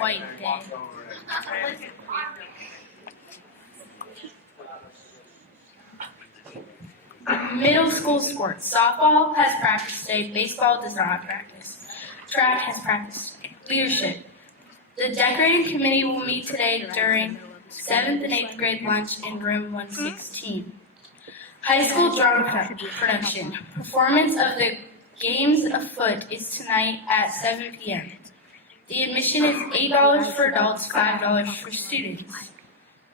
white day. Middle school sports. Softball has practice today. Baseball does not practice. Track has practice. Leadership. The decorating committee will meet today during 7th and 8th grade lunch in room 116. High school drama production. Performance of the Games Afoot is tonight at 7 p.m. The admission is $8 for adults, $5 for students.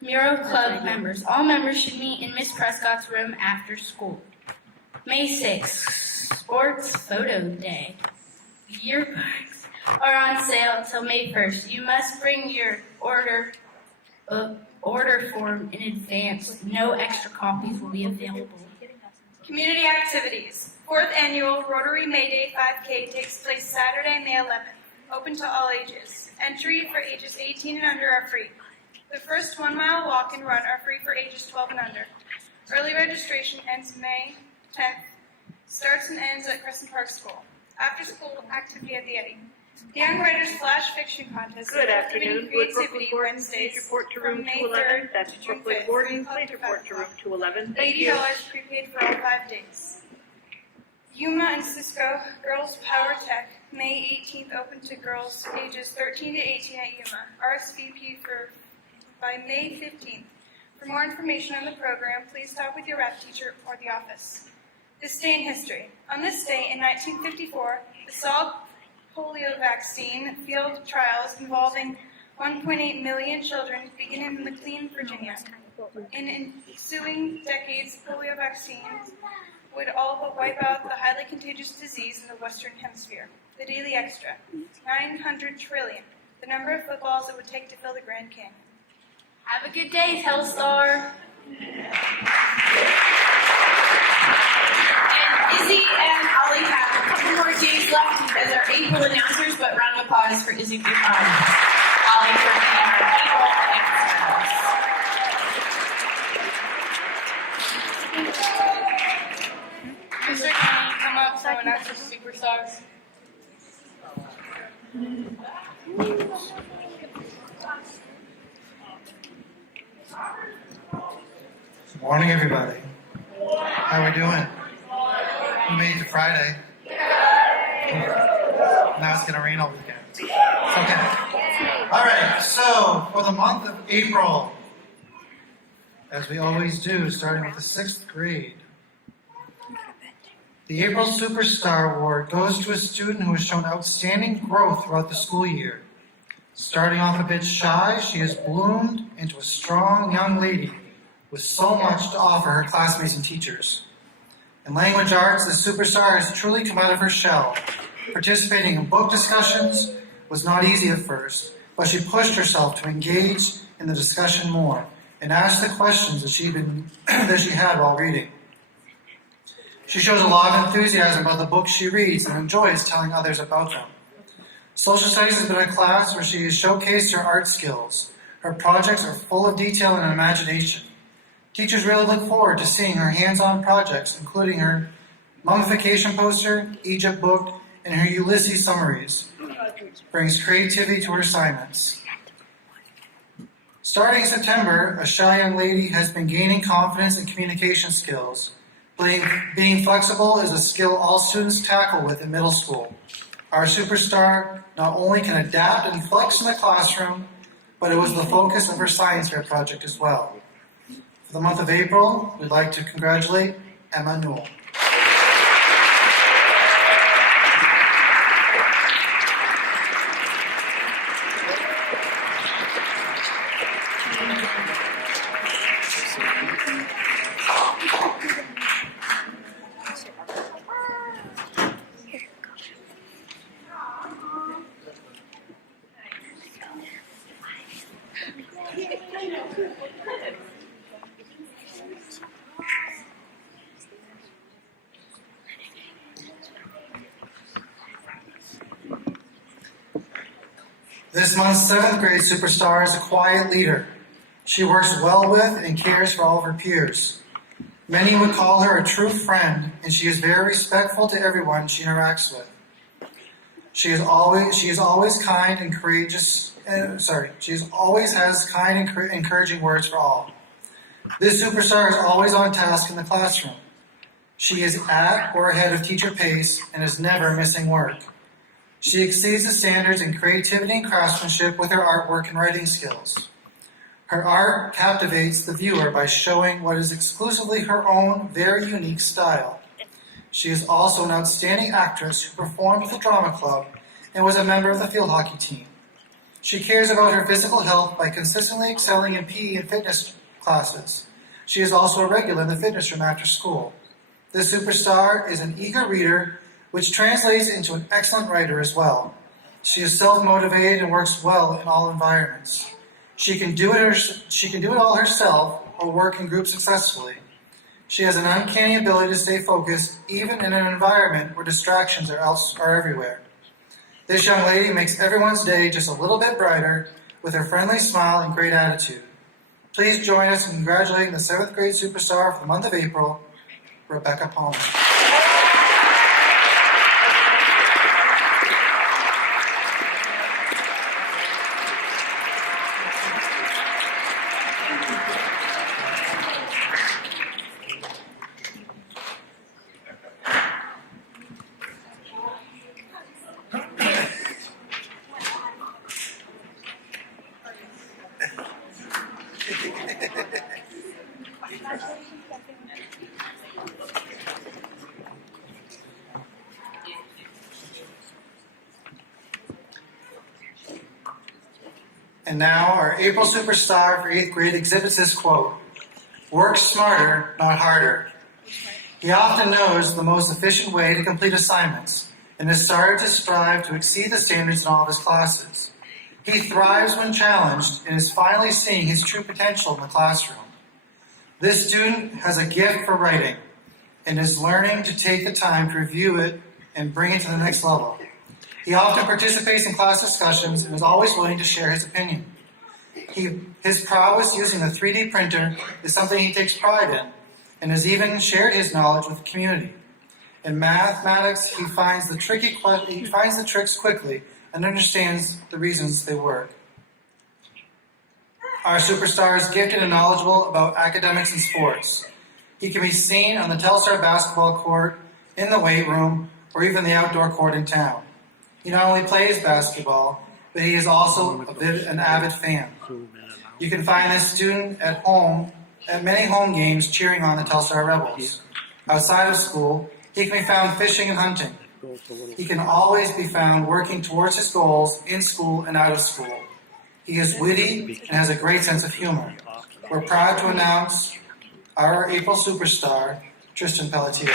Mural Club members. All members should meet in Miss Prescott's room after school. May 6th, Sports Photo Day. Yearbooks are on sale until May 1st. You must bring your order form in advance. No extra copies will be available. Community activities. 4th annual Rotary May Day 5K takes place Saturday, May 11th. Open to all ages. Entry for ages 18 and under are free. The first 1 mile walk and run are free for ages 12 and under. Early registration ends May 10th. Starts and ends at Crescent Park School. After school activity at the Eddy. The Young Writers Flash Fiction Contest. Good afternoon. Creativity Wednesdays. Please report to room from May 211. 3rd That's to June Brooklyn 5th. Gordon. Please report to room 211. Thank you. $80 prepaid for all 5 days. Yuma and Cisco Girls Power Tech. May 18th open to girls ages 13 to 18 at Yuma. RSVP by May 15th. For more information on the program, please talk with your rep teacher or the office. This day in history. On this day in 1954, the Salk polio vaccine field trials involving 1.8 million children began in McLean, Virginia. In ensuing decades, polio vaccines would all but wipe out the highly contagious disease in the Western Hemisphere. The Daily Extra. 900 trillion. The number of footballs it would take to fill the Grand Canyon. Have a good day, Telstar. And Izzy and Ollie have a couple more days left as our April announcers, but round of applause for Izzy for Ollie for being our April announcers. Mr. Kenny, come up so announce the superstars. Good morning, everybody. How are we doing? We made it to Friday. Now it's going to rain all weekend. It's okay. All right, so for the month of April, as we always do, starting with the 6th grade, the April Superstar Award goes to a student who has shown outstanding growth throughout the school year. Starting off a bit shy, she has bloomed into a strong young lady with so much to offer her classmates and teachers. In language arts, the superstar has truly come out of her shell. Participating in book discussions was not easy at first, but she pushed herself to engage in the discussion more and ask the questions that she had while reading. She shows a lot of enthusiasm about the books she reads and enjoys telling others about them. Social Studies has been a class where she has showcased her art skills. Her projects are full of detail and imagination. Teachers really look forward to seeing her hands-on projects, including her mummification poster, Egypt book, and her Ulysses summaries. Brings creativity to her assignments. Starting in September, a shy young lady has been gaining confidence and communication skills. Being flexible is a skill all students tackle with in middle school. Our superstar not only can adapt and flex in the classroom, but it was the focus of her science fair project as well. For the month of April, we'd like to congratulate Emma Newell. This month's 7th grade superstar is a quiet leader. She works well with and cares for all of her peers. Many would call her a true friend, and she is very respectful to everyone she interacts with. She is always kind and courageous always has kind and encouraging words for all. This superstar is always on task in the classroom. She is at or ahead of teacher pace and is never missing work. She exceeds the standards in creativity and craftsmanship with her artwork and writing skills. Her art captivates the viewer by showing what is exclusively her own very unique style. She is also an outstanding actress who performed with the drama club and was a member of the field hockey team. She cares about her physical health by consistently excelling in PE and fitness classes. She is also a regular in the fitness room after school. This superstar is an eager reader, which translates into an excellent writer as well. She is self-motivated and works well in all environments. She can do it all herself or work in groups successfully. She has an uncanny ability to stay focused even in an environment where distractions are everywhere. This young lady makes everyone's day just a little bit brighter with her friendly smile and great attitude. Please join us in congratulating the 7th grade superstar for the month of April, Rebecca Palmer. And now our April superstar for 8th grade exhibits this quote: "Work smarter, not harder." He often knows the most efficient way to complete assignments and has started to strive to exceed the standards in all of his classes. He thrives when challenged and is finally seeing his true potential in the classroom. This student has a gift for writing and is learning to take the time to review it and bring it to the next level. He often participates in class discussions and is always willing to share his opinion. His prowess using a 3D printer is something he takes pride in and has even shared his knowledge with the community. In mathematics, he finds the tricks quickly and understands the reasons they work. Our superstar is gifted and knowledgeable about academics and sports. He can be seen on the Telstar basketball court, in the weight room, or even the outdoor court in town. He not only plays basketball, but he is also an avid fan. You can find this student at many home games cheering on the Telstar Rebels. Outside of school, he can be found fishing and hunting. He can always be found working towards his goals in school and out of school. He is witty and has a great sense of humor. We're proud to announce our April superstar, Tristan Pelletier.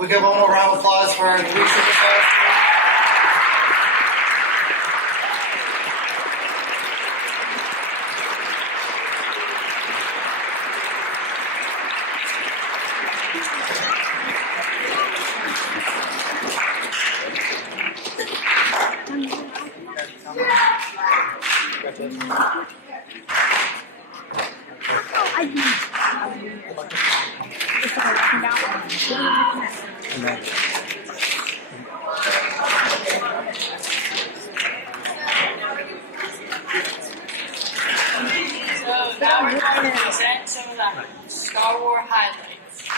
We give one more round of applause for our 3 superstars. Now we're going to present some of the Star Wars highlights.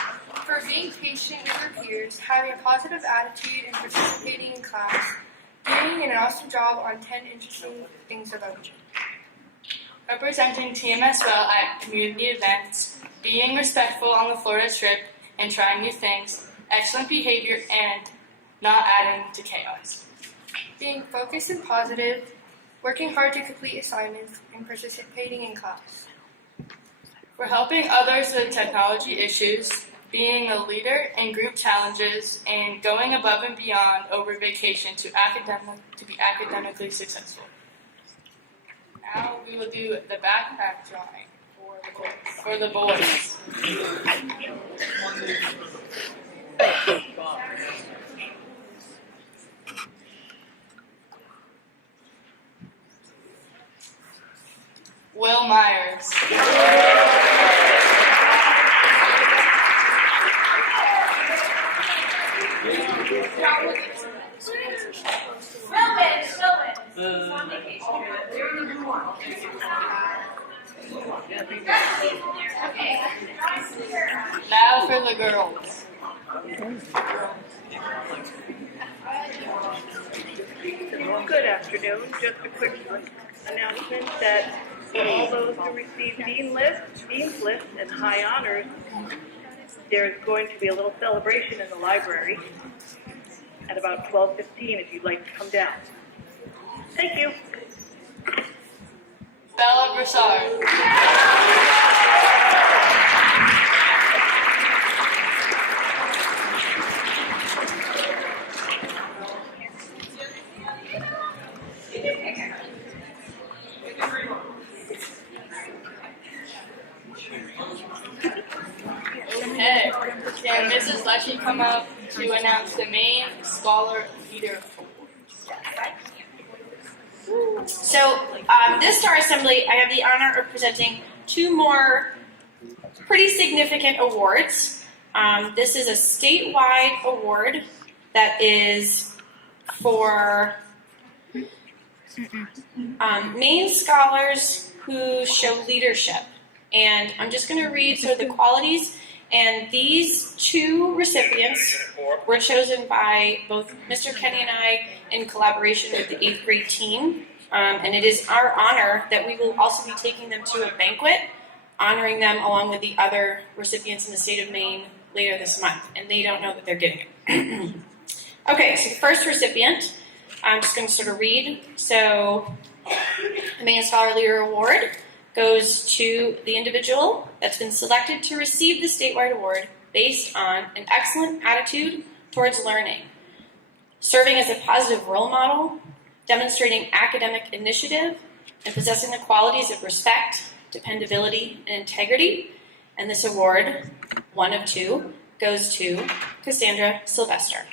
For being patient with your peers, having a positive attitude, and participating in class, doing an awesome job on 10 interesting things about you. Representing TMS well at community events, being respectful on the Florida trip and trying new things, excellent behavior, and not adding to chaos. Being focused and positive, working hard to complete assignments, and participating in class. For helping others with technology issues, being a leader in group challenges, and going above and beyond over vacation to be academically successful. Now we will do the backpack drawing for the boys. Will Myers. Now for the girls. Good afternoon. Just a quick announcement that for all those who receive Dean's List, and high honors, there's going to be a little celebration in the library at about 12:15 if you'd like to come down. Thank you. Bella Broussard. Okay, can Mrs. Leckie come up to announce the main Scholar Leader Award? So this Star Assembly, I have the honor of presenting two more pretty significant awards. This is a statewide award that is for Maine scholars who show leadership. And I'm just going to read sort of the qualities. And these two recipients were chosen by both Mr. Kenny and I in collaboration with the 8th grade team. And it is our honor that we will also be taking them to a banquet, honoring them along with the other recipients in the state of Maine later this month. And they don't know that they're getting it. Okay, so the first recipient, I'm just going to sort of read. So the Maine Scholar Leader Award goes to the individual that's been selected to receive the statewide award based on an excellent attitude towards learning, serving as a positive role model, demonstrating academic initiative, and possessing the qualities of respect, dependability, and integrity. And this award, one of two, goes to Cassandra Sylvester.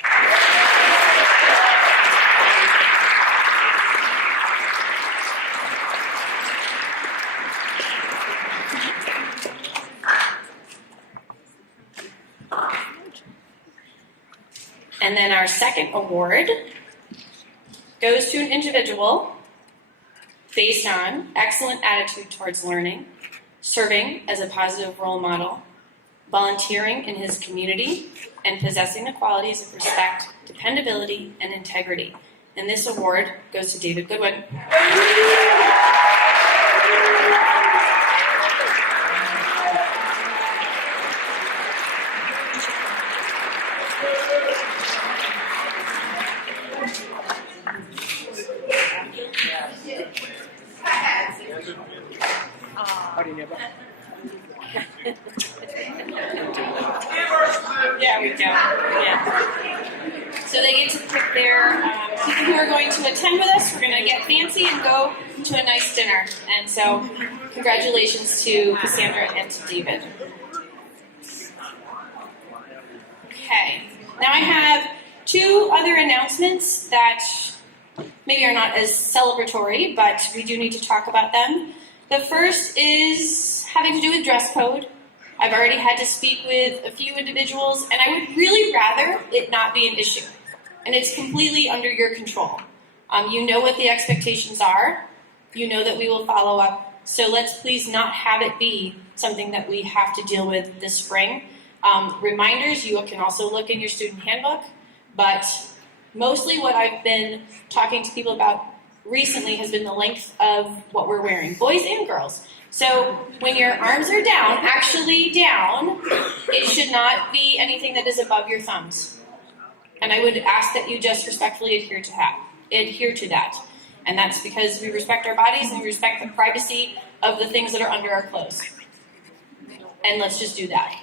And then our second award goes to an individual based on excellent attitude towards learning, serving as a positive role model, volunteering in his community, and possessing the qualities of respect, dependability, and integrity. And this award goes to David Goodwin. There we go. Yeah. So they get to pick their people who are going to attend with us. We're going to get fancy and go to a nice dinner. And so congratulations to Cassandra and to David. Okay. Now I have two other announcements that maybe are not as celebratory, but we do need to talk about them. The first is having to do with dress code. I've already had to speak with a few individuals, and I would really rather it not be an issue. And it's completely under your control. You know what the expectations are. You know that we will follow up. So let's please not have it be something that we have to deal with this spring. Reminders, you can also look in your student handbook. But mostly what I've been talking to people about recently has been the length of what we're wearing, boys and girls. So when your arms are down, actually down, it should not be anything that is above your thumbs. And I would ask that you just respectfully adhere to that. And that's because we respect our bodies and we respect the privacy of the things that are under our clothes. And let's just do that.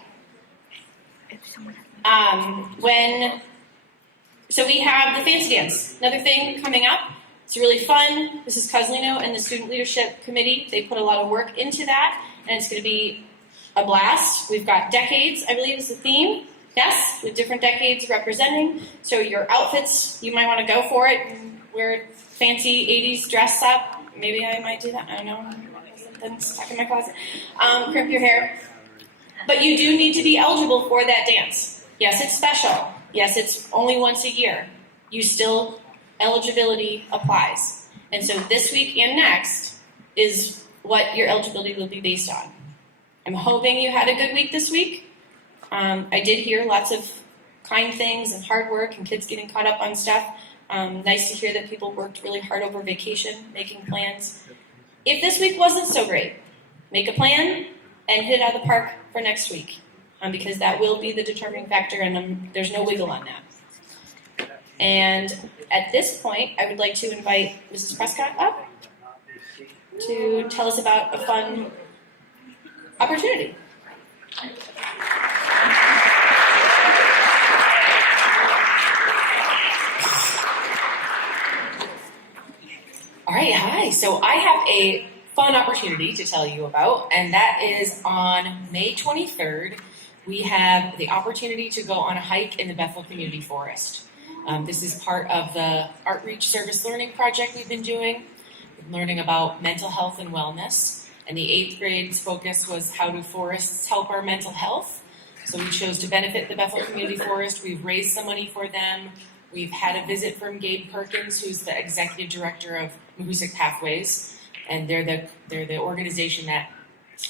So we have the fancy dance, another thing coming up. It's really fun. Mrs. Coslino and the Student Leadership Committee, they put a lot of work into that, and it's going to be a blast. We've got decades, I believe is the theme. Yes, with different decades representing. So your outfits, you might want to go for it and wear fancy 80s dress up. Maybe I might do that. I don't know. Something stuck in my closet. Crimp your hair. But you do need to be eligible for that dance. Yes, it's special. Yes, it's only once a year. You still, eligibility applies. And so this week and next is what your eligibility will be based on. I'm hoping you had a good week this week. I did hear lots of kind things and hard work and kids getting caught up on stuff. Nice to hear that people worked really hard over vacation, making plans. If this week wasn't so great, make a plan and hit it out of the park for next week, because that will be the determining factor, and there's no wiggle on that. And at this point, I would like to invite Mrs. Prescott up to tell us about a fun opportunity. All right, hi. So I have a fun opportunity to tell you about, and that is on May 23rd. We have the opportunity to go on a hike in the Bethel Community Forest. This is part of the Outreach Service Learning project we've been doing, learning about mental health and wellness. And the 8th grade's focus was how do forests help our mental health? So we chose to benefit the Bethel Community Forest. We've raised some money for them. We've had a visit from Gabe Perkins, who's the executive director of Mahoosic Pathways, and they're the organization that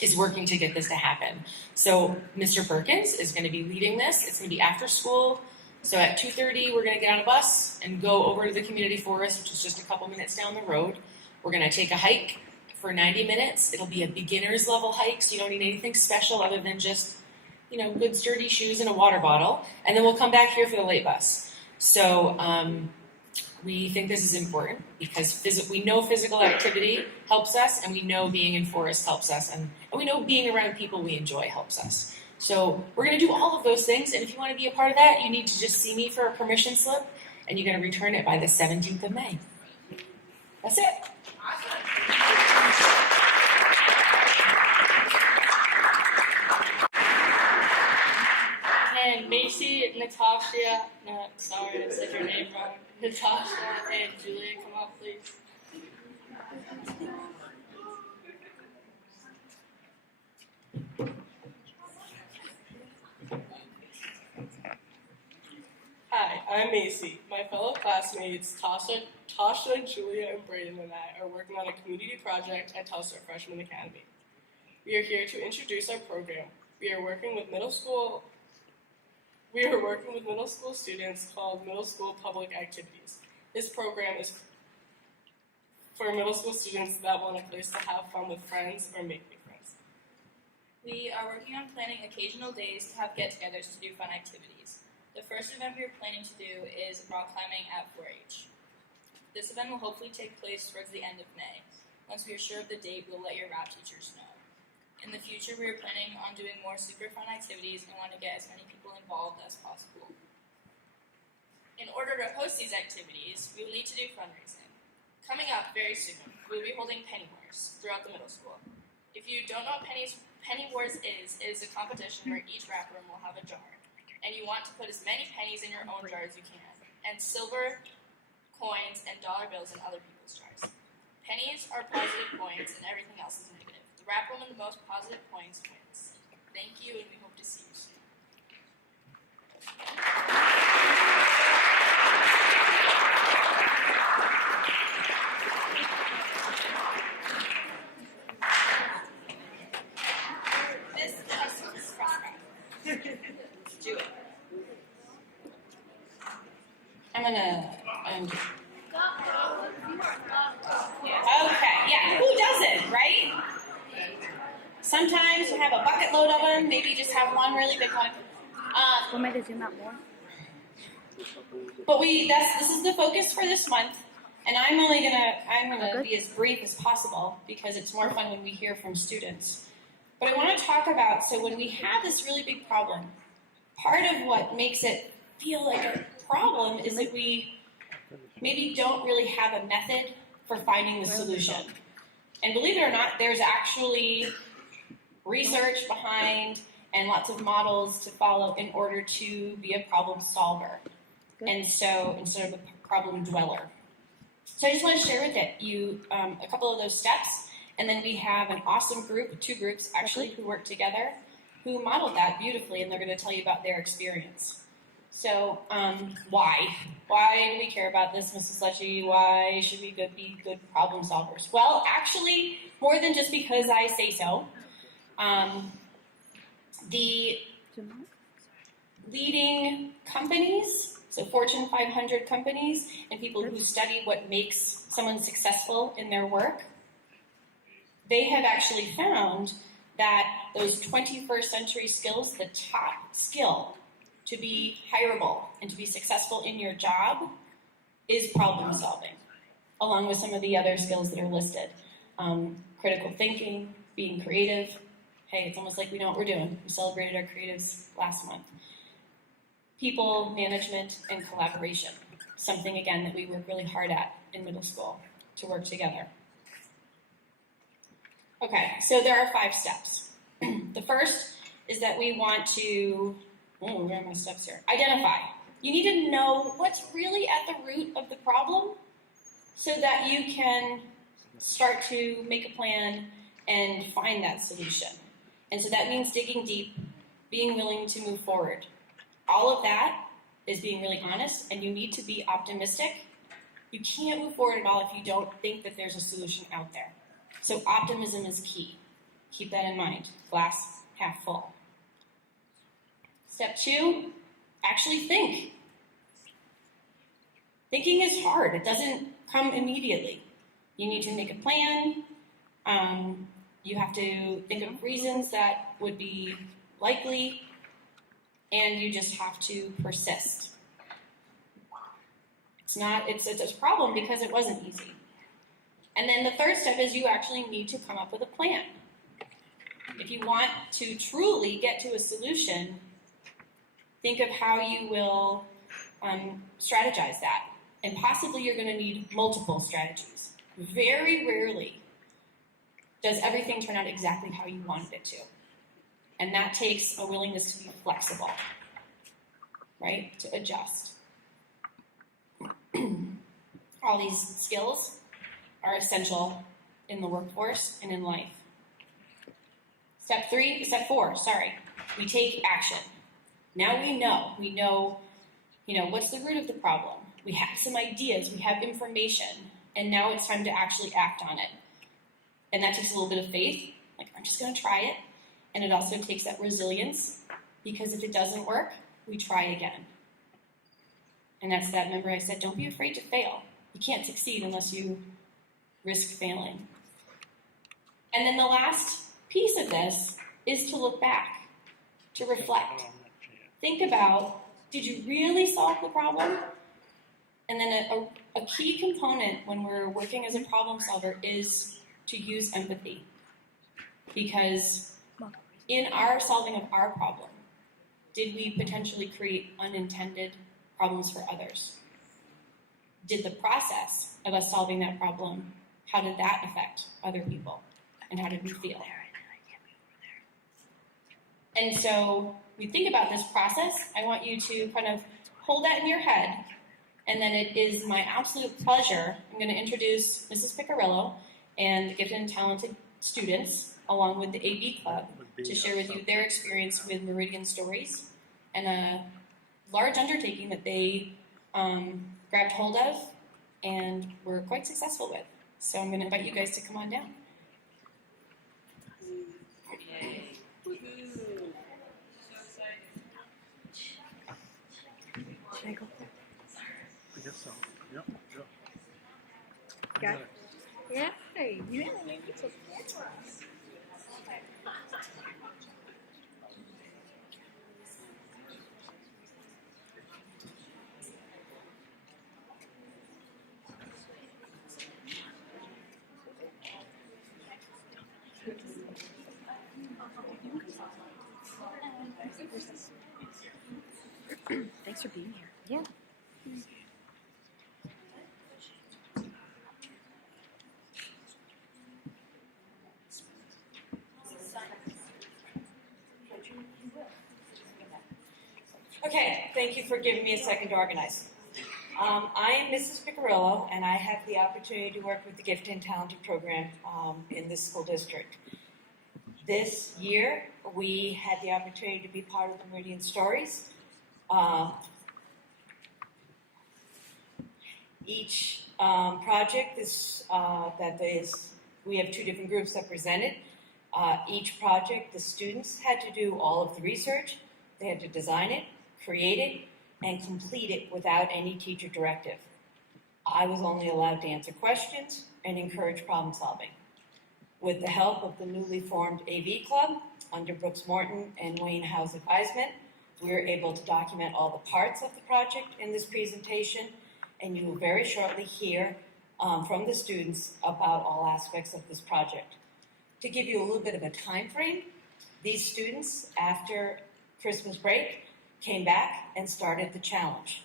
is working to get this to happen. So Mr. Perkins is going to be leading this. It's going to be after school. So at 2:30, we're going to get on a bus and go over to the community forest, which is just a couple minutes down the road. We're going to take a hike for 90 minutes. It'll be a beginner's level hike, so you don't need anything special other than just, good sturdy shoes and a water bottle. And then we'll come back here for the late bus. So we think this is important because we know physical activity helps us, and we know being in forest helps us, and we know being around people we enjoy helps us. So we're going to do all of those things, and if you want to be a part of that, you need to just see me for a permission slip, and you're going to return it by the 17th of May. That's it. And Macy, Natasha, sorry, I said your name wrong. Natasha and Julia, come up, please. Hi, I'm Macy. My fellow classmates Tasha, Julia, and Brayden and I are working on a community project at Telstar Freshman Academy. We are here to introduce our program. We are working with middle school students called Middle School Public Activities. This program is for middle school students that want a place to have fun with friends or make new friends. We are working on planning occasional days to have get-togethers to do fun activities. The first event we are planning to do is rock climbing at 4-H. This event will hopefully take place towards the end of May. Once we are sure of the date, we'll let your RAP teachers know. In the future, we are planning on doing more super fun activities and want to get as many people involved as possible. In order to host these activities, we will need to do fundraising. Coming up very soon, we will be holding Penny Wars throughout the middle school. If you don't know what Penny Wars is, it is a competition where each rap room will have a jar, and you want to put as many pennies in your own jar as you can, and silver, coins, and dollar bills in other people's jars. Pennies are positive points, and everything else is negative. The rap room with the most positive points wins. Thank you, and we hope to see you soon. right? Sometimes you have a bucket load of them, maybe just have one really big one. Want me to zoom out more? But this is the focus for this month, and I'm gonna be as brief as possible because it's more fun when we hear from students. But I want to talk about, so when we have this really big problem, part of what makes it feel like a problem is that we maybe don't really have a method for finding the solution. And believe it or not, there's actually research behind and lots of models to follow in order to be a problem solver. And so instead of a problem dweller. So I just want to share with you a couple of those steps, and then we have an awesome group, 2 groups actually, who work together, who modeled that beautifully, and they're going to tell you about their experience. So why? Why do we care about this, Mrs. Lecce? Why should we be good problem solvers? Well, actually, more than just because I say so. The leading companies, so Fortune 500 companies, and people who study what makes someone successful in their work, they have actually found that those 21st century skills, the top skill to be hireable and to be successful in your job is problem solving, along with some of the other skills that are listed. Critical thinking, being creative. Hey, it's almost like we know what we're doing. We celebrated our creatives last month. People management and collaboration, something again that we work really hard at in middle school to work together. Okay, so there are 5 steps. The first is that we want to, where are my steps here? Identify. You need to know what's really at the root of the problem so that you can start to make a plan and find that solution. And so that means digging deep, being willing to move forward. All of that is being really honest, and you need to be optimistic. You can't move forward at all if you don't think that there's a solution out there. So optimism is key. Keep that in mind. Glass half full. Step 2, actually think. Thinking is hard. It doesn't come immediately. You need to make a plan. You have to think of reasons that would be likely, and you just have to persist. It's a problem because it wasn't easy. And then the third step is you actually need to come up with a plan. If you want to truly get to a solution, think of how you will strategize that. And possibly you're going to need multiple strategies. Very rarely does everything turn out exactly how you wanted it to. And that takes a willingness to be flexible, right? To adjust. All these skills are essential in the workforce and in life. Step 4, we take action. Now we know, what's the root of the problem? We have some ideas, we have information, and now it's time to actually act on it. And that takes a little bit of faith, like I'm just gonna try it. And it also takes that resilience, because if it doesn't work, we try again. And that's that, remember I said, don't be afraid to fail. You can't succeed unless you risk failing. And then the last piece of this is to look back, to reflect. Think about, did you really solve the problem? And then a key component when we're working as a problem solver is to use empathy. Because in our solving of our problem, did we potentially create unintended problems for others? Did the process of us solving that problem, how did that affect other people? And how did we feel? And so we think about this process. I want you to kind of hold that in your head. And then it is my absolute pleasure. I'm going to introduce Mrs. Piccirillo and the gifted and talented students, along with the AB Club, to share with you their experience with Meridian Stories and a large undertaking that they grabbed hold of and were quite successful with. So I'm going to invite you guys to come on down. Should I go? I guess so. Yep. Got it. Thanks for being here. Yeah. Okay, thank you for giving me a second to organize. I am Mrs. Picarillo, and I have the opportunity to work with the Gifted and Talented program in this school district. This year, we had the opportunity to be part of the Meridian Stories. Each project we have two different groups that presented. Each project, the students had to do all of the research. They had to design it, create it, and complete it without any teacher directive. I was only allowed to answer questions and encourage problem solving. With the help of the newly formed AV Club under Brooks Morton and Wayne Howe's advisement, we were able to document all the parts of the project in this presentation, and you will very shortly hear from the students about all aspects of this project. To give you a little bit of a time frame, these students, after Christmas break, came back and started the challenge.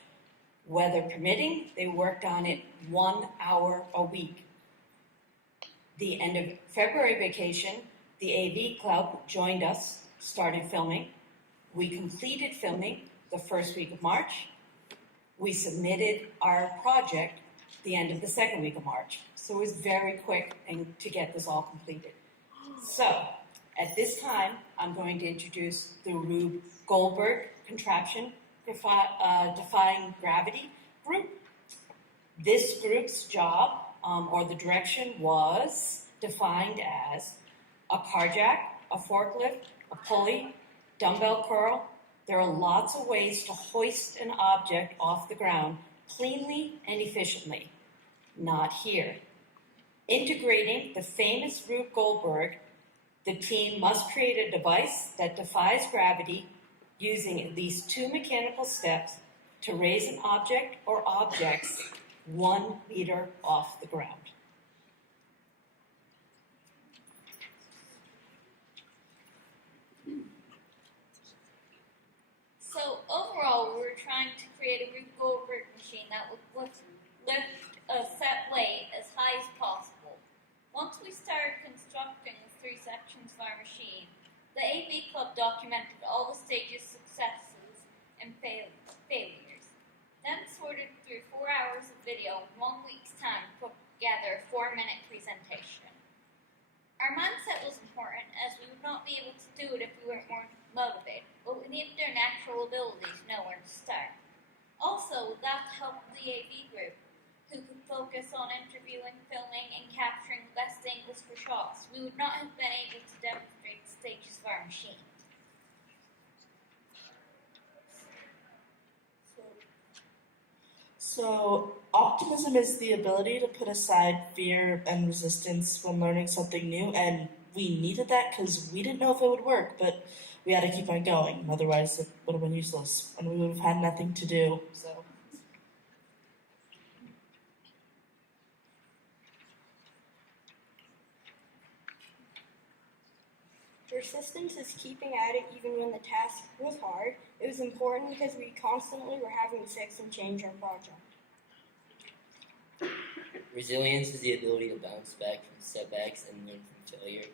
Weather permitting, they worked on it 1 hour a week. The end of February vacation, the AV Club joined us, started filming. We completed filming the first week of March. We submitted our project the end of the second week of March. So it was very quick to get this all completed. So at this time, I'm going to introduce the Rube Goldberg Contraption Defying Gravity group. This group's job, or the direction, was defined as a car jack, a forklift, a pulley, dumbbell curl. There are lots of ways to hoist an object off the ground cleanly and efficiently. Not here. Integrating the famous Rube Goldberg, the team must create a device that defies gravity using at least 2 mechanical steps to raise an object or objects 1 meter off the ground. So overall, we were trying to create a Rube Goldberg machine that would lift a set weight as high as possible. Once we started constructing the 3 sections of our machine, the AV Club documented all the stages, successes, and failures. Then sorted through 4 hours of video in 1 week's time to put together a 4-minute presentation. Our mindset was important as we would not be able to do it if we weren't more motivated, but we needed their natural abilities to know where to start. Also, without the help of the AV group, who could focus on interviewing, filming, and capturing the best angles for shots, we would not have been able to demonstrate the stages of our machine. So, optimism is the ability to put aside fear and resistance when learning something new, and we needed that because we didn't know if it would work, but we had to keep on going. Otherwise, it would have been useless, and we would have had nothing to do. So. Persistence is keeping at it even when the task was hard. It was important because we constantly were having to fix and change our project. Resilience is the ability to bounce back from setbacks and learn from failure.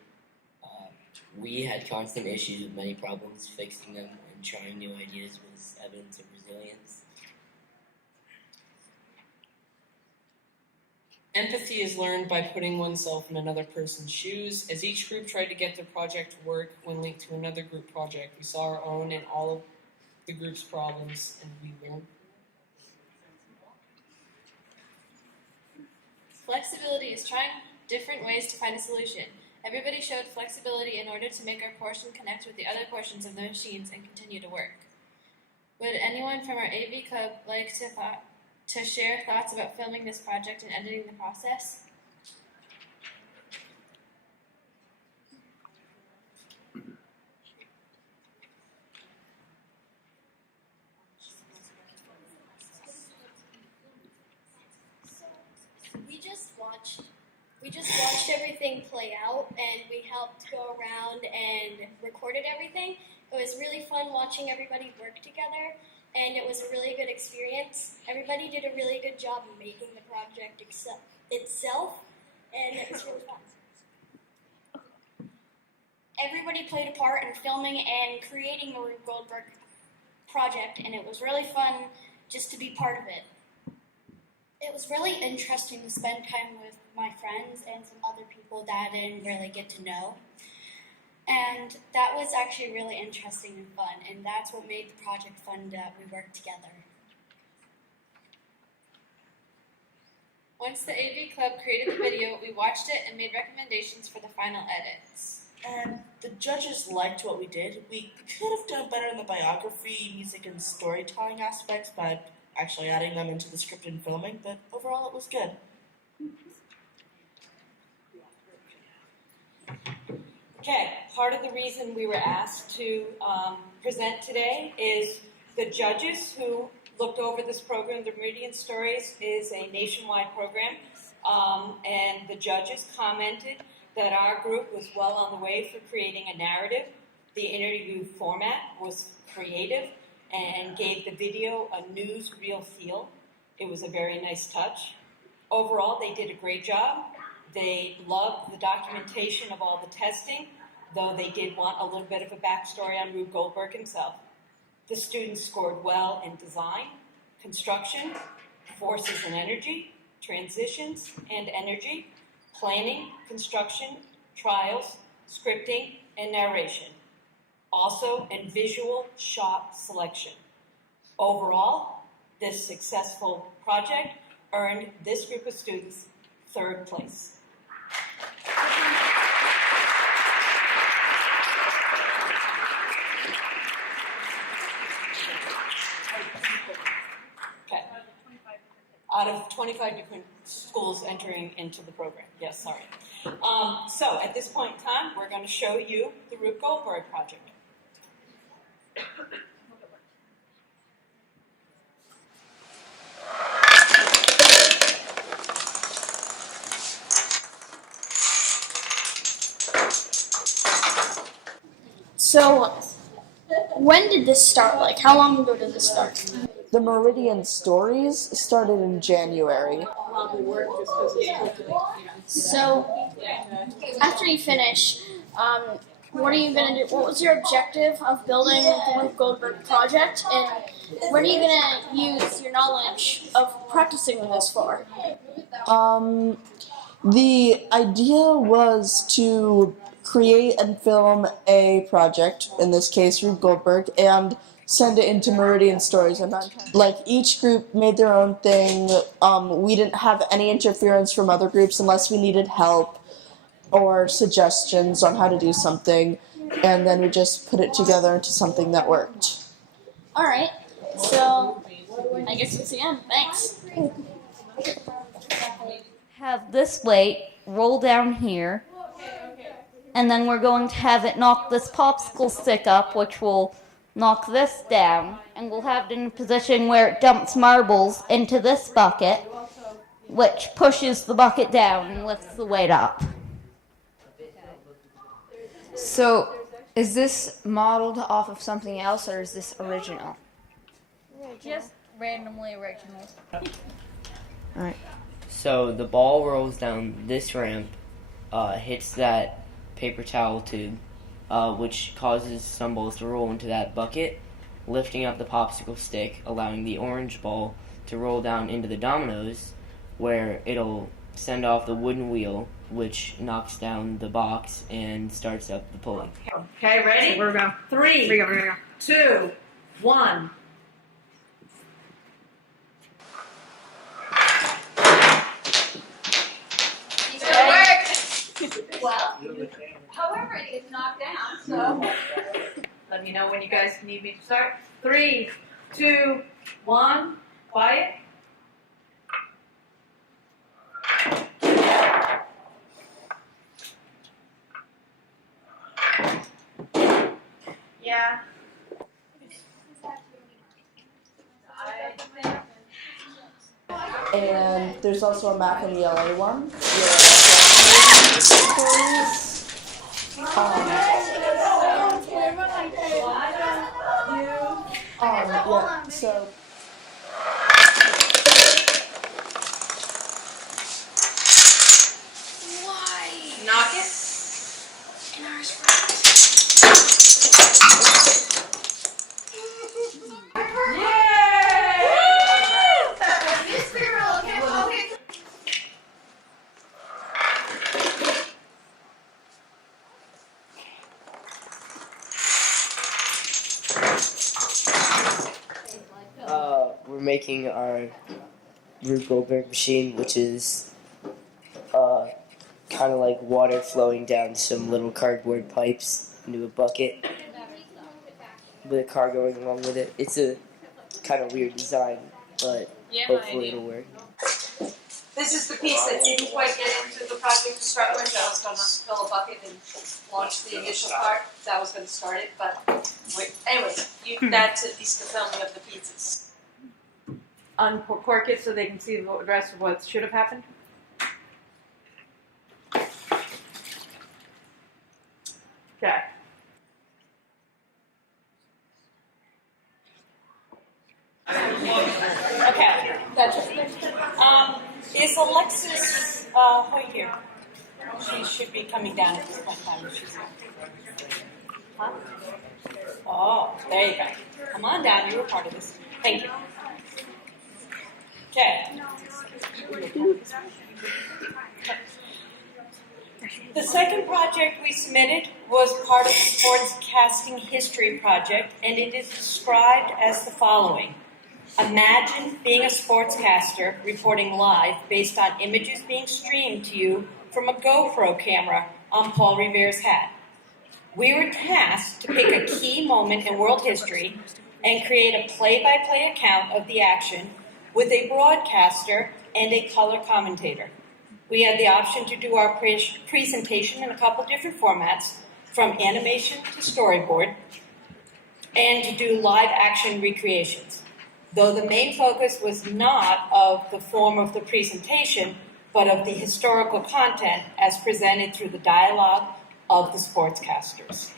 We had constant issues with many problems. Fixing them and trying new ideas was evidence of resilience. Empathy is learned by putting oneself in another person's shoes. As each group tried to get their project to work when linked to another group project, we saw our own and all of the group's problems, and we learned. Flexibility is trying different ways to find a solution. Everybody showed flexibility in order to make our portion connect with the other portions of the machines and continue to work. Would anyone from our AV Club like to share thoughts about filming this project and editing the process? watched everything play out, and we helped go around and recorded everything. It was really fun watching everybody work together, and it was a really good experience. Everybody did a really good job making the project itself, and it was really fun. Everybody played a part in filming and creating the Rube Goldberg project, and it was really fun just to be part of it. It was really interesting to spend time with my friends and some other people that I didn't really get to know. And that was actually really interesting and fun, and that's what made the project fun, that we worked together. Once the AV Club created the video, we watched it and made recommendations for the final edits. And the judges liked what we did. We could have done better in the biography, music, and storytelling aspects by actually adding them into the script and filming, but overall it was good. Okay, part of the reason we were asked to present today is the judges who looked over this program. The Meridian Stories is a nationwide program, and the judges commented that our group was well on the way for creating a narrative. The interview format was creative and gave the video a newsreel feel. It was a very nice touch. Overall, they did a great job. They loved the documentation of all the testing, though they did want a little bit of a backstory on Rube Goldberg himself. The students scored well in design, construction, forces and energy, transitions and energy, planning, construction, trials, scripting, and narration. Also in visual shot selection. Overall, this successful project earned this group of students 3rd place. Okay. Out of 25 different schools entering into the program. Yes, sorry. So at this point in time, we're going to show you the Rube Goldberg project. So, when did this start? Like, how long ago did this start? The Meridian Stories started in January. So, after you finish, what are you going to do? What was your objective of building the Rube Goldberg project? And what are you going to use your knowledge of practicing with this for? The idea was to create and film a project, in this case Rube Goldberg, and send it into Meridian Stories. And like each group made their own thing. We didn't have any interference from other groups unless we needed help or suggestions on how to do something, and then we just put it together into something that worked. Alright, so I guess it's the end. Thanks. Have this weight roll down here, and then we're going to have it knock this popsicle stick up, which will knock this down, and we'll have it in a position where it dumps marbles into this bucket, which pushes the bucket down and lifts the weight up. So, is this modeled off of something else, or is this original? Just randomly original. Alright. So the ball rolls down this ramp, hits that paper towel tube, which causes some balls to roll into that bucket, lifting up the popsicle stick, allowing the orange ball to roll down into the dominoes, where it'll send off the wooden wheel, which knocks down the box and starts up the pulley. Okay, ready? We're going. 3, 2, 1. Well, however, it gets knocked down, so. Let me know when you guys need me to start. 3, 2, 1. Quiet. Yeah. And there's also a math and ELA one. Yeah, so Knock it. We're making our Rube Goldberg machine, which is kind of like water flowing down some little cardboard pipes into a bucket with a car going along with it. It's a kind of weird design, but hopefully it'll work. This is the piece that didn't quite get into the project to start with. That was going to fill a bucket and launch the initial part. That was going to start it, but anyway, that's at least the filming of the pieces. Uncork it so they can see the rest of what should have happened. Okay. Okay, that's it. Is Alexis Hoy here? She should be coming down at this point in time. She's huh? Oh, there you go. Come on down. You were part of this. Thank you. Okay. The second project we submitted was part of the Sportscasting History Project, and it is described as the following. Imagine being a sportscaster reporting live based on images being streamed to you from a GoPro camera on Paul Revere's hat. We were tasked to pick a key moment in world history and create a play-by-play account of the action with a broadcaster and a color commentator. We had the option to do our presentation in a couple different formats, from animation to storyboard, and to do live action recreations. Though the main focus was not of the form of the presentation, but of the historical content as presented through the dialogue of the sportscasters.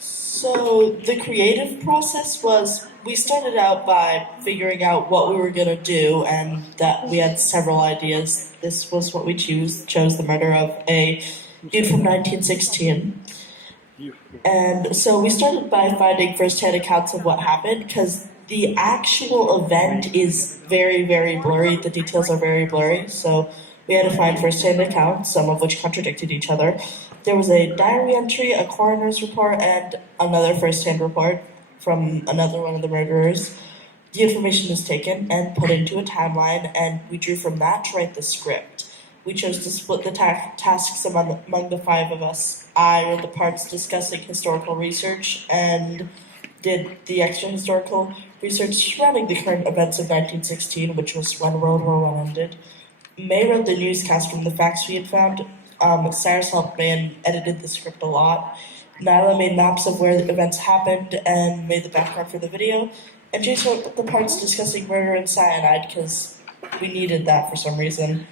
So the creative process was, we started out by figuring out what we were going to do, and that we had several ideas. This was what we chose the murder of a dude from 1916. And so we started by finding first-hand accounts of what happened, because the actual event is very, very blurry. The details are very blurry, so we had to find first-hand accounts, some of which contradicted each other. There was a diary entry, a coroner's report, and another first-hand report from another one of the murderers. The information was taken and put into a timeline, and we drew from that to write the script. We chose to split the tasks among the five of us. I wrote the parts discussing historical research and did the extra historical research surrounding the current events of 1916, which was when World War I ended. May wrote the newscast from the facts we had found. Cyrus helped me and edited the script a lot. Nyla made maps of where the events happened and made the background for the video. And Jace wrote the parts discussing murder and cyanide because we needed that for some reason.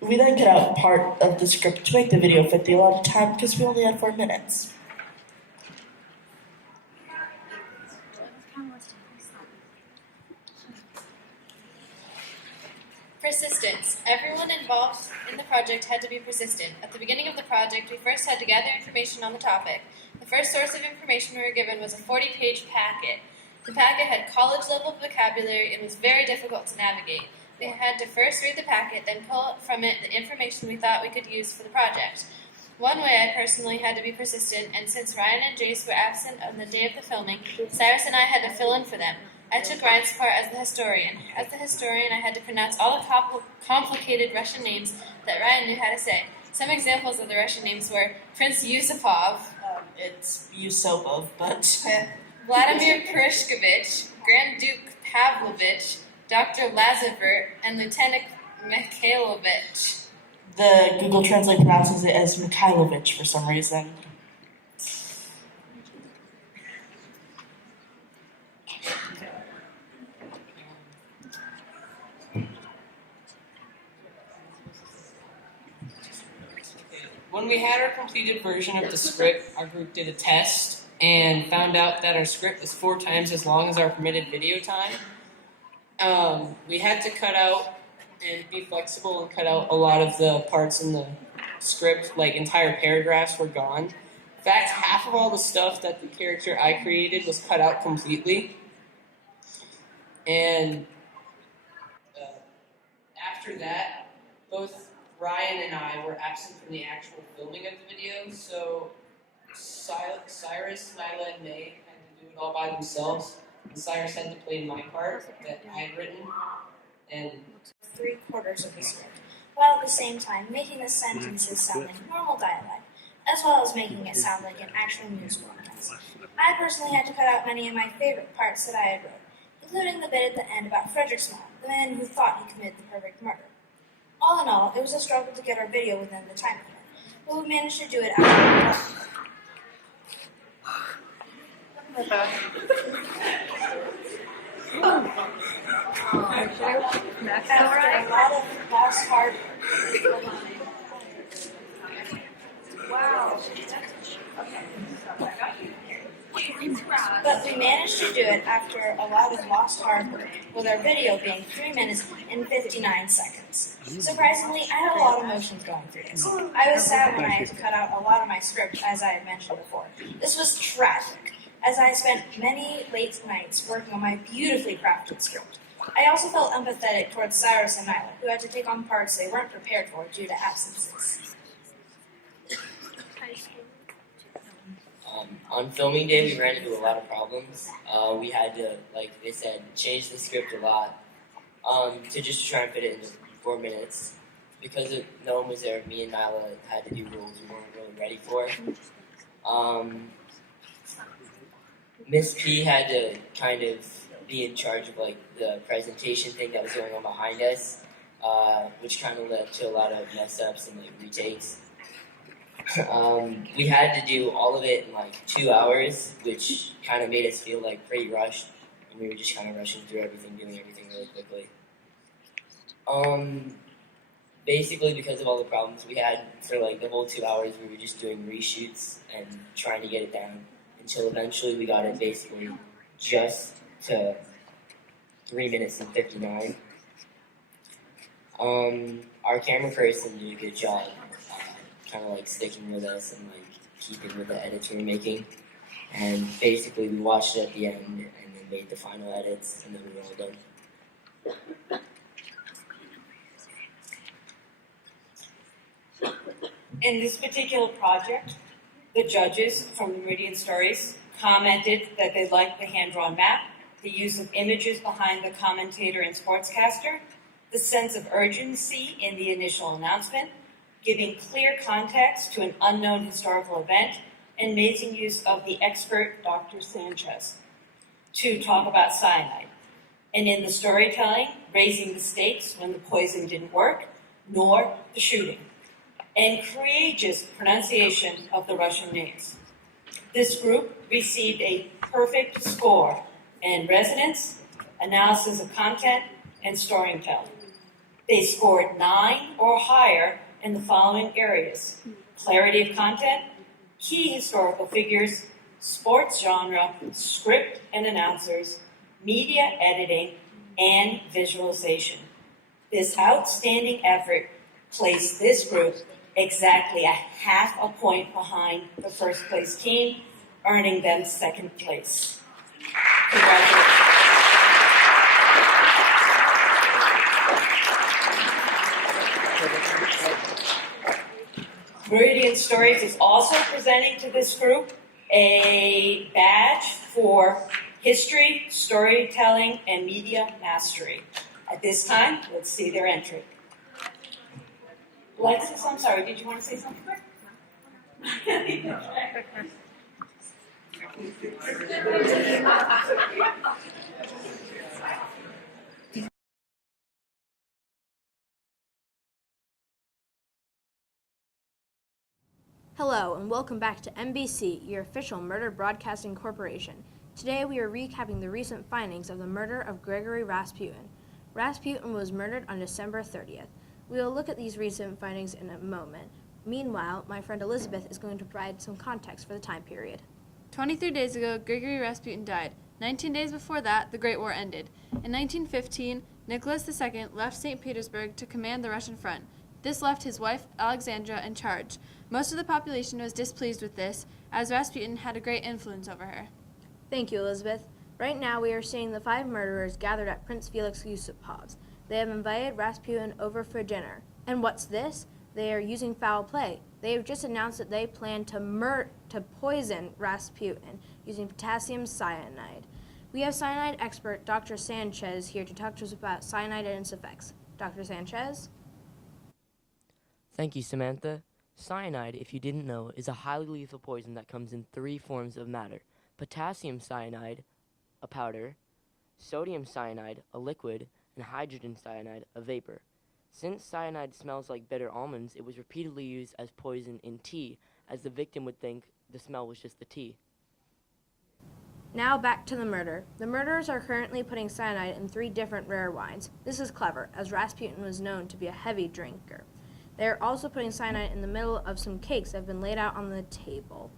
We then cut out part of the script to make the video fit the allotted time because we only had 4 minutes. Persistence. Everyone involved in the project had to be persistent. At the beginning of the project, we first had to gather information on the topic. The first source of information we were given was a 40-page packet. The packet had college-level vocabulary and was very difficult to navigate. We had to first read the packet, then pull from it the information we thought we could use for the project. One way I personally had to be persistent, and since Ryan and Jace were absent on the day of the filming, Cyrus and I had to fill in for them. I took Ryan's part as the historian. As the historian, I had to pronounce all the complicated Russian names that Ryan knew how to say. Some examples of the Russian names were Prince Yusupov. It's Yusupov, but... Vladimir Perishkovich, Grand Duke Pavlovich, Dr. Lazarevert, and Lieutenant Mikhailovich. The Google Translate pronounces it as Mikhailovich for some reason. When we had our completed version of the script, our group did a test and found out that our script was 4 times as long as our permitted video time. We had to cut out and be flexible and cut out a lot of the parts in the script, like entire paragraphs were gone. In fact, half of all the stuff that the character I created was cut out completely. And after that, both Ryan and I were absent from the actual filming of the video, so Cyrus, Nyla, and May had to do it all by themselves. And Cyrus had to play my part that I had written, and 3/4 of the script, while at the same time making the sentences sound like normal dialect, as well as making it sound like an actual news broadcast. I personally had to cut out many of my favorite parts that I had wrote, including the bit at the end about Frederick Small, the man who thought he committed the perfect murder. All in all, it was a struggle to get our video within the time limit, but we managed to do it after a lot of lost hard But we managed to do it after a lot of lost hard work, with our video being 3 minutes and 59 seconds. Surprisingly, I had a lot of emotions going through this. I was sad when I had to cut out a lot of my script, as I had mentioned before. This was tragic, as I spent many late nights working on my beautifully crafted script. I also felt empathetic towards Cyrus and Nyla, who had to take on parts they weren't prepared for due to absences. On filming day, we ran into a lot of problems. We had to, like they said, change the script a lot to just try and fit it into 4 minutes. Because no one was there, me and Nyla had to do roles we weren't really ready for. Miss P had to kind of be in charge of like the presentation thing that was going on behind us, which kind of led to a lot of mess ups and like retakes. We had to do all of it in like 2 hours, which kind of made us feel like pretty rushed, and we were just kind of rushing through everything, doing everything really quickly. Basically, because of all the problems we had for like the whole 2 hours, we were just doing reshoots and trying to get it down until eventually we got it basically just to 3 minutes and 59. Our camera person did a good job. Kind of like sticking with us and like keeping with the edits we were making. And basically we watched it at the end and then made the final edits and then we were all done. In this particular project, the judges from the Meridian Stories commented that they liked the hand-drawn map, the use of images behind the commentator and sportscaster, the sense of urgency in the initial announcement, giving clear context to an unknown historical event, and making use of the expert Dr. Sanchez to talk about cyanide. And in the storytelling, raising the stakes when the poison didn't work, nor the shooting. And courageous pronunciation of the Russian names. This group received a perfect score in resonance, analysis of content, and storytelling. They scored 9 or higher in the following areas: clarity of content, key historical figures, sports genre, script and announcers, media editing, and visualization. This outstanding effort placed this group exactly a half a point behind the first place team, earning them second place. Congratulations. Meridian Stories is also presenting to this group a badge for history, storytelling, and media mastery. At this time, let's see their entry. Alexis, I'm sorry, did you want to say something quick? Hello, and welcome back to MBC, your official murder broadcasting corporation. Today we are recapping the recent findings of the murder of Gregory Rasputin. Rasputin was murdered on December 30th. We will look at these recent findings in a moment, Meanwhile, my friend Elizabeth is going to provide some context for the time period. 23 days ago, Grigory Rasputin died. 19 days before that, the Great War ended. In 1915, Nicholas II left St. Petersburg to command the Russian front. This left his wife, Alexandra, in charge. Most of the population was displeased with this, as Rasputin had a great influence over her. Thank you, Elizabeth. Right now, we are seeing the 5 murderers gathered at Prince Felix Yusupov's. They have invited Rasputin over for dinner. And what's this? They are using foul play. They have just announced that they plan to poison Rasputin using potassium cyanide. We have cyanide expert Dr. Sanchez here to talk to us about cyanide and its effects. Dr. Sanchez? Thank you, Samantha. Cyanide, if you didn't know, is a highly lethal poison that comes in 3 forms of matter: potassium cyanide, a powder; sodium cyanide, a liquid; and hydrogen cyanide, a vapor. Since cyanide smells like bitter almonds, it was repeatedly used as poison in tea, as the victim would think the smell was just the tea. Now back to the murder. The murderers are currently putting cyanide in 3 different rare wines. This is clever, as Rasputin was known to be a heavy drinker. They are also putting cyanide in the middle of some cakes that have been laid out on the table.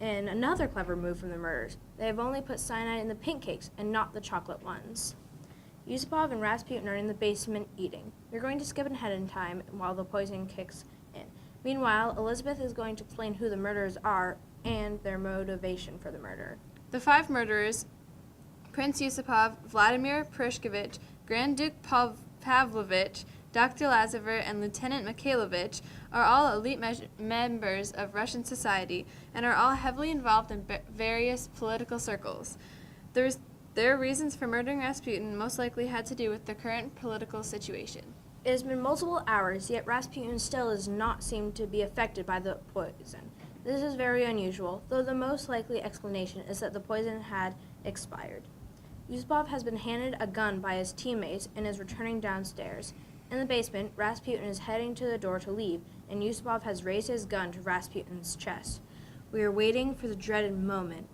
And another clever move from the murderers, they have only put cyanide in the pink cakes and not the chocolate ones. Yusupov and Rasputin are in the basement eating. We're going to skip ahead in time while the poison kicks in. Meanwhile, Elizabeth is going to explain who the murderers are and their motivation for the murder. The 5 murderers, Prince Yusupov, Vladimir Prishkovich, Grand Duke Pavlovich, Dr. Lazarev, and Lieutenant Mikhailovich, are all elite members of Russian society and are all heavily involved in various political circles. Their reasons for murdering Rasputin most likely had to do with the current political situation. It has been multiple hours, yet Rasputin still does not seem to be affected by the poison. This is very unusual, though the most likely explanation is that the poison had expired. Yusupov has been handed a gun by his teammates and is returning downstairs. In the basement, Rasputin is heading to the door to leave, and Yusupov has raised his gun to Rasputin's chest. We are waiting for the dreaded moment.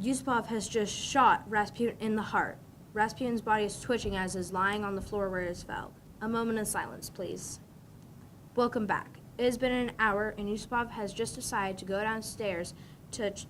Yusupov has just shot Rasputin in the heart. Rasputin's body is twitching as is lying on the floor where it fell. A moment of silence, please. Welcome back. It has been an hour, and Yusupov has just decided to go downstairs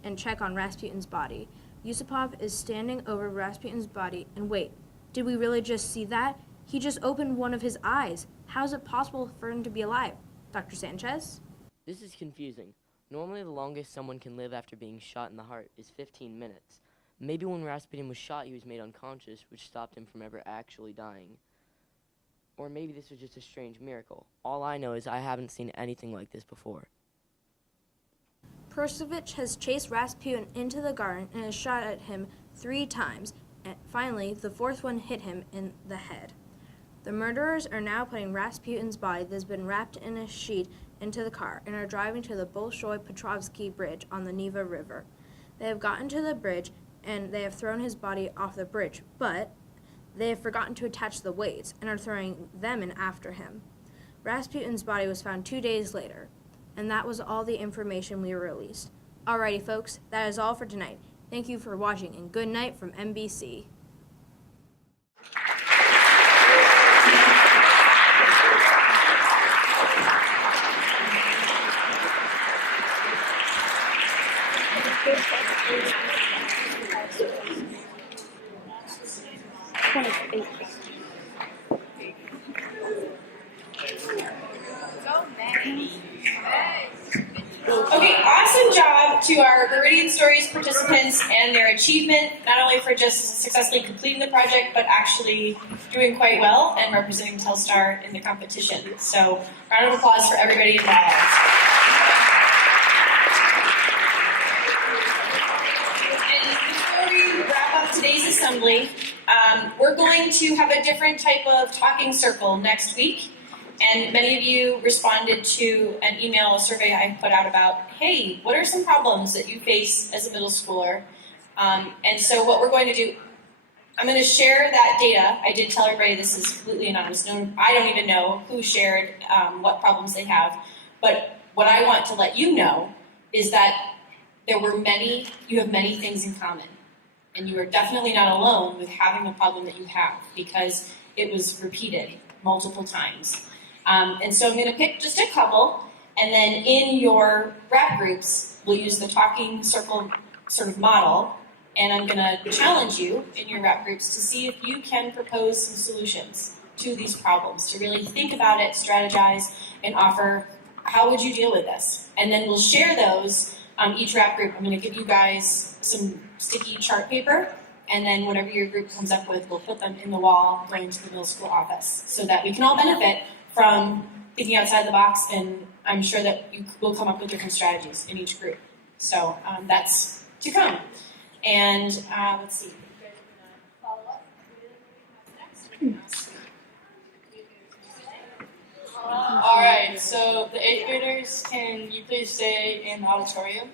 and check on Rasputin's body. Yusupov is standing over Rasputin's body, and wait, did we really just see that? He just opened one of his eyes. How is it possible for him to be alive? Dr. Sanchez? This is confusing. Normally the longest someone can live after being shot in the heart is 15 minutes. Maybe when Rasputin was shot he was made unconscious, which stopped him from ever actually dying. Or maybe this was just a strange miracle. All I know is I haven't seen anything like this before. Prishkovich has chased Rasputin into the garden and has shot at him 3 times, and finally the 4th one hit him in the head. The murderers are now putting Rasputin's body that has been wrapped in a sheet into the car and are driving to the Bolshoi Petrovsky Bridge on the Neva River. They have gotten to the bridge and they have thrown his body off the bridge, but they have forgotten to attach the weights and are throwing them in after him. Rasputin's body was found 2 days later, and that was all the information we released. Alrighty folks, that is all for tonight. Thank you for watching and good night from NBC. Okay, awesome job to our Meridian Stories participants and their achievement, not only for just successfully completing the project, but actually doing quite well and representing Telstar in the competition. So, round of applause for everybody involved. And before we wrap up today's assembly, we're going to have a different type of talking circle next week. And many of you responded to an email, a survey I put out about, hey, what are some problems that you face as a middle schooler? And so what we're going to do, I'm going to share that data. I did tell everybody this is completely anonymous. I don't even know who shared what problems they have. But what I want to let you know is that you have many things in common. And you are definitely not alone with having the problem that you have because it was repeated multiple times. And so I'm going to pick just a couple, And then in your rap groups, we'll use the talking circle sort of model, and I'm gonna challenge you in your rap groups to see if you can propose some solutions to these problems, to really think about it, strategize, and offer how would you deal with this? And then we'll share those each rap group. I'm gonna give you guys some sticky chart paper, and then whatever your group comes up with, we'll put them in the wall going to the middle school office so that we can all benefit from thinking outside the box, and I'm sure that you will come up with different strategies in each group. So that's to come. And let's see. All right, so the 8th graders, can you please stay in the auditorium?